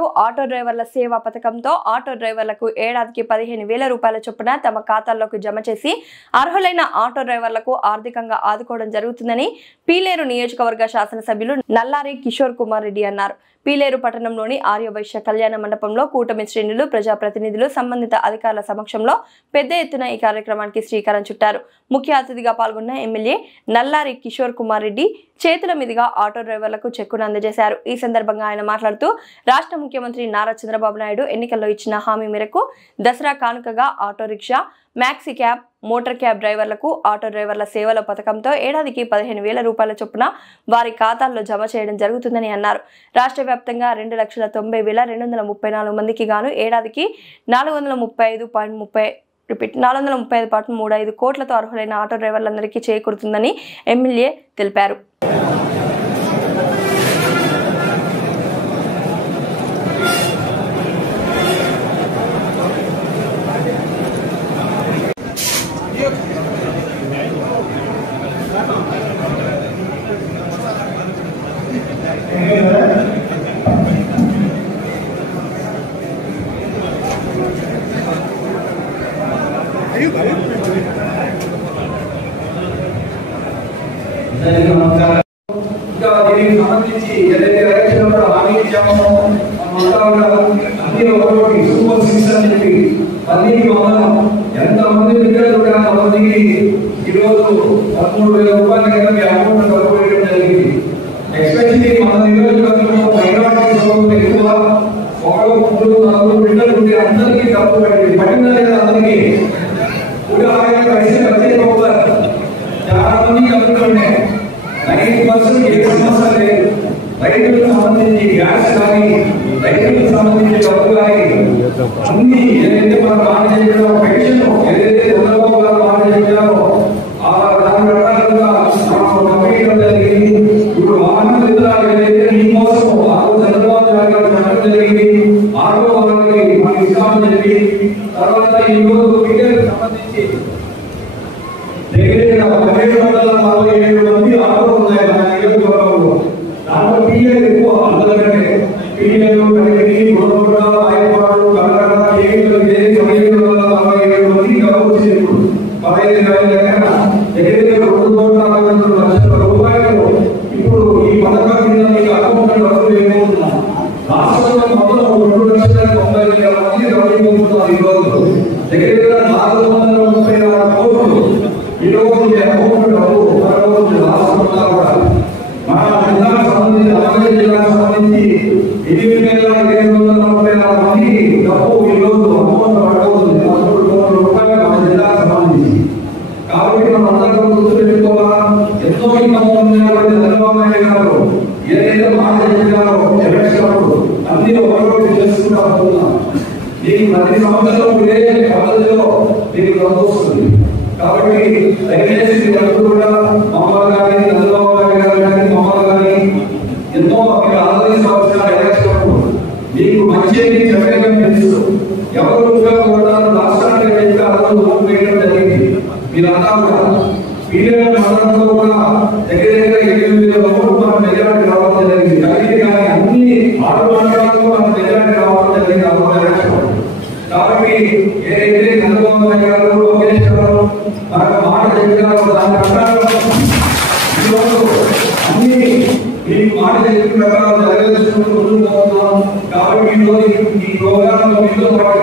Naidu auto డ్రైవర్ల సేవా పథకంతో ఆటో డ్రైవర్లకు ఏడాదికి 15,000 రూపాయల చొప్పున తమ ఖాతాల్లోకి జమ చేసి అర్హులైన ఆటో డ్రైవర్లకు ఆర్థికంగా ఆదుకోవడం జరుగుతుందని పీలేరు నియోజకవర్గ శాసనసభ్యులు నల్లారి కిషోర్ కుమార్ రెడ్డి అన్నారు. పీలేరు పట్టణంలోని ఆర్యవైశ్య కళ్యాణ మండపంలో కూటమి శ్రేణులు, ప్రజాప్రతినిధులు, సంబంధిత అధికారుల సమక్షంలో పెద్ద ఎత్తున ఈ కార్యక్రమానికి శ్రీకారం చుట్టారు. ముఖ్య అతిథిగా పాల్గొన్న ఎమ్మెల్యే నల్లారి కిషోర్ కుమార్ రెడ్డి చేతుల మీదుగా ఆటో డ్రైవర్లకు చెక్కును అందజేశారు. ఈ సందర్భంగా ఆయన మాట్లాడుతూ రాష్ట్ర ముఖ్యమంత్రి నారా చంద్రబాబు నాయుడు ఎన్నికల్లో ఇచ్చిన హామీ మేరకు దసరా కానుకగా auto rickshaw, maxi cab, motor cab డ్రైవర్లకు ఆటో డ్రైవర్ల సేవల పథకంతో ఏడాదికి 15,000 రూపాయల చొప్పున వారి ఖాతాల్లో జమ చేయడం జరుగుతుందని అన్నారు. రాష్ట్ర వ్యాప్తంగా 2,90,234 మందికి గాను ఏడాదికి 435.35 కోట్లతో అర్హులైన ఆటో డ్రైవర్లందరికీ చేకూరుతుందని ఎమ్మెల్యే తెలిపారు. దీనికి సంబంధించి ఏదైతే ఎలక్షన్ హామీ ఇచ్చామో అన్ని ఒకటి సూపర్ సిక్స్ అని చెప్పి 12,000 ఎంతమంది విద్యార్థులు కూడా మందికి ఈరోజు 13,000 రూపాయల కింద మీ అమౌంట్ కలుపుకోవడం జరిగింది. ఎస్పెషల్లీ మన నియోజకవర్గంలో మైనారిటీ సోదరులు ఎక్కువ, ఒకరు 3-4 బిడ్డలు ఉంటే అందరికీ డబ్బు పడింది. పట్టిందా లేదా అందరికీ కూడా చాలా మంది కలుపుతుండే 90% ఏ సమస్య లేదు. రైతులకు సంబంధించి గ్యాస్ కానీ, రైతులకు సంబంధించి డబ్బు కానీ అన్ని ఏదైతే మనం మాట చెప్పారో పెన్షన్ ఏదైతే చంద్రబాబు గారు మాట చెప్పారో దాని ప్రకారంగా కంపెనీలో జరిగింది. ఇప్పుడు వాహన విధానాలు ఏదైతే ఈ మోసం చంద్రబాబు గారు చెప్పడం జరిగింది. ఆటో వాళ్ళకి మనకి ఇస్తామని చెప్పి తర్వాత ఈ రోజు వీటికి సంబంధించి దగ్గర 1747 మంది ఆటోలు ఉన్నాయి మన నియోజకవర్గంలో. దాంట్లో పీఏలు ఎక్కువ అందరికంటే పీఏలు కలిగి గుణపడ, ఆయపాడు, కన్నడ, కేకులు చేసి 1747 మంది కాబట్టి ఇప్పుడు 15,000 దగ్గర దగ్గర 2,40,00,000 రూపాయలు ఇప్పుడు ఈ పథకం కింద మీకు అకౌంట్ డబ్బులు ఏమవుతున్నాం. రాష్ట్రంలో మొత్తం 2,90,000 మంది డబ్బులు పొందుతున్నారు. ఈ రోజు దగ్గర 436 కోట్లు ఈ రోజు అకౌంట్ డబ్బు రాష్ట్రంలో కూడా మన జిల్లాకు సంబంధించి అనంతపురం జిల్లాకు సంబంధించి 8,246 మంది డబ్బు ఈ రోజు అకౌంట్ పడబోతుంది. 13 కోట్ల రూపాయలు మన జిల్లాకు సంబంధించి. కాబట్టి మనం అందరం గుర్తుపెట్టుకోవాలా, ఎంతో ఇబ్బందులు ఉన్నటువంటి చంద్రబాబు నాయుడు గారు ఏదైతే మాట చెప్పారో ఎలక్షన్ అన్ని ఒకరోజు చేసుకుంటా పోతున్నాం. దీనికి ప్రతి సంవత్సరం ఇదే పద్ధతిలో దీనికి వస్తుంది. కాబట్టి దయచేసి అందరూ కూడా మమ్మల్ని కానీ, చంద్రబాబు నాయుడు గారు కానీ, మమ్మల్ని కానీ ఎంతో మీరు ఆదరించవలసిన ఎలక్షన్ మీకు మంచి చెప్పగా తెలుసు. ఎవరు ఉపయోగపడతారు రాష్ట్రానికి అయితే అందరూ ఓటు వేయడం జరిగింది. మీరంతా కూడా పీలేరు మండలంలో కూడా దగ్గర 8,000 ఓట్లు మన మెజారిటీ రావడం జరిగింది. కానీ అన్ని 6 మండలాల్లో మన మెజారిటీ రావడం జరిగింది ఎలక్షన్. కాబట్టి ఏదైతే చంద్రబాబు నాయుడు గారు లోకేష్ గారు మనకు మాట చెప్పారో దాని ప్రకారం ఈరోజు అన్ని మీకు మాట చెప్పిన ప్రకారం జరగదు. కాబట్టి ఈరోజు ఈ ప్రోగ్రాంలో మీతో పాటు